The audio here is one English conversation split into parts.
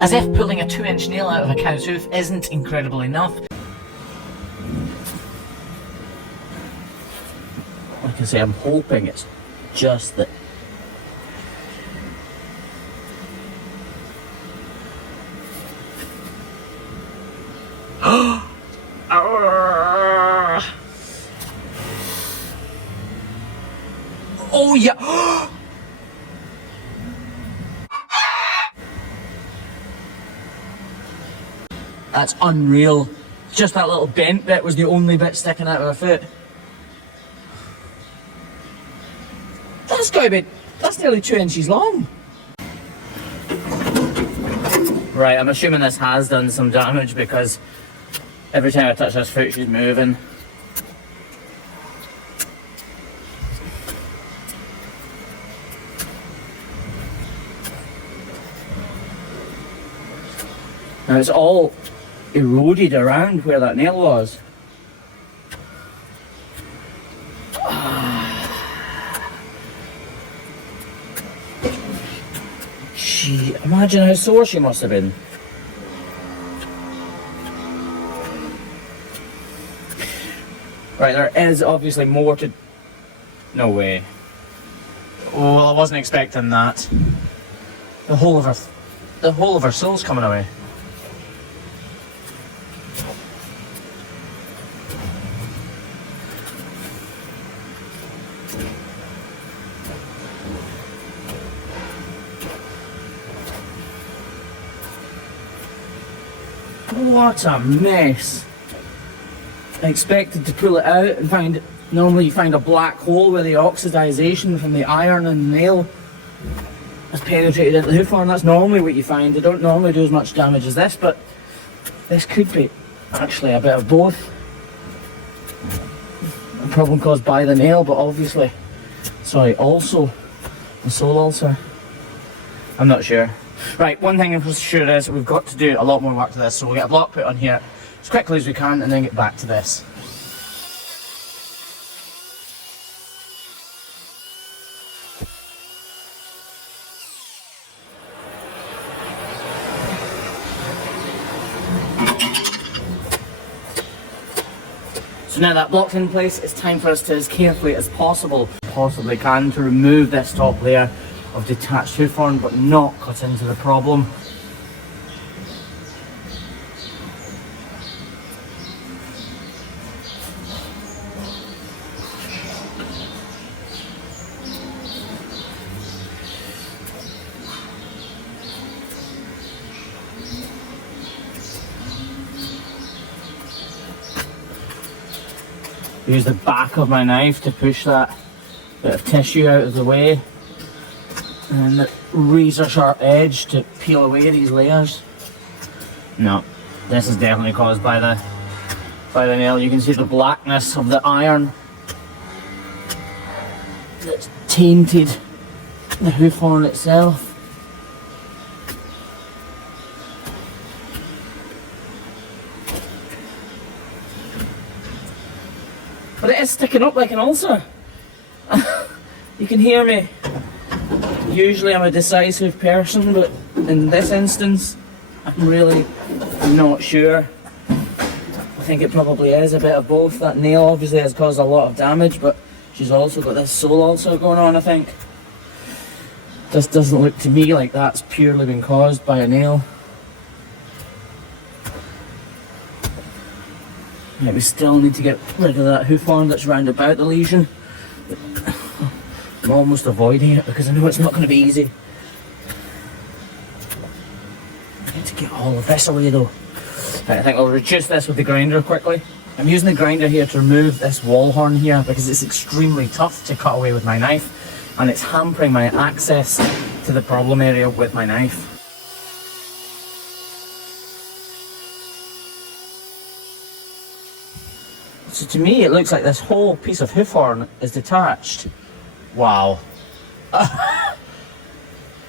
As if pulling a 2-inch nail out of a cow's hoof isn't incredible enough. Like I say, I'm hoping it's just that. Oh yeah! That's unreal. Just that little bent bit was the only bit sticking out of her foot. That's nearly 2 inches long. Right, I'm assuming this has done some damage because every time I touch this foot she's moving. Now it's all eroded around where that nail was. Gee, imagine how sore she must have been. Right, there is obviously more to... No way. Oh, well, I wasn't expecting that. The whole of her soul's coming away. What a mess. I expected to pull it out and normally you find a black hole where the oxidization from the iron and the nail has penetrated into the hoof horn. That's normally what you find. They don't normally do as much damage as this, but this could be actually a bit of both. A problem caused by the nail, but obviously, also the sole ulcer. I'm not sure. Right, one thing I'm for sure is we've got to do a lot more work to this, so we'll get a block put on here as quickly as we can and then get back to this. So now that block's in place, it's time for us to, as carefully as possibly can, to remove this top layer of detached hoof horn but not cut into the problem. Use the back of my knife to push that bit of tissue out of the way, and the razor sharp edge to peel away these layers. No, this is definitely caused by the nail. You can see the blackness of the iron that's tainted the hoof horn itself. But it is sticking up like an ulcer. You can hear me. Usually I'm a decisive person, but in this instance, I'm really not sure. I think it probably is a bit of both. That nail obviously has caused a lot of damage, but she's also got this sole ulcer going on, I think. This doesn't look to me like that's purely been caused by a nail. Yeah, we still need to get rid of that hoof horn that's round about the lesion. I'm almost avoiding it because I know it's not going to be easy. I need to get all of this away though. Right, I think I'll reduce this with the grinder quickly. I'm using the grinder here to remove this wall horn here because it's extremely tough to cut away with my knife and it's hampering my access to the problem area with my knife. So to me it looks like this whole piece of hoof horn is detached. Wow.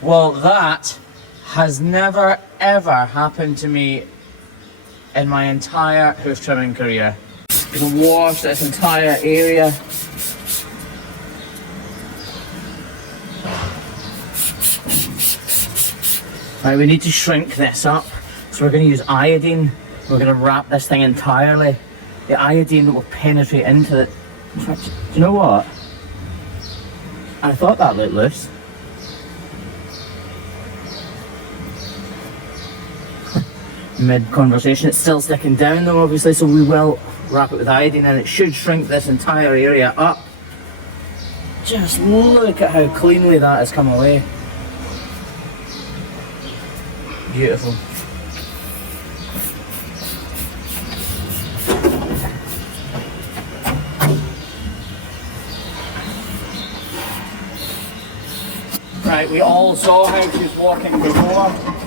Well, that has never ever happened to me in my entire hoof trimming career. I'm going to wash this entire area. Right, we need to shrink this up. So we're going to use iodine. We're going to wrap this thing entirely. The iodine will penetrate into it. In fact, do you know what? I thought that looked loose. Mid-conversation, it's still sticking down though, obviously, so we will wrap it with iodine and it should shrink this entire area up. Just look at how cleanly that has come away. Beautiful. Right, we all saw how she was walking before.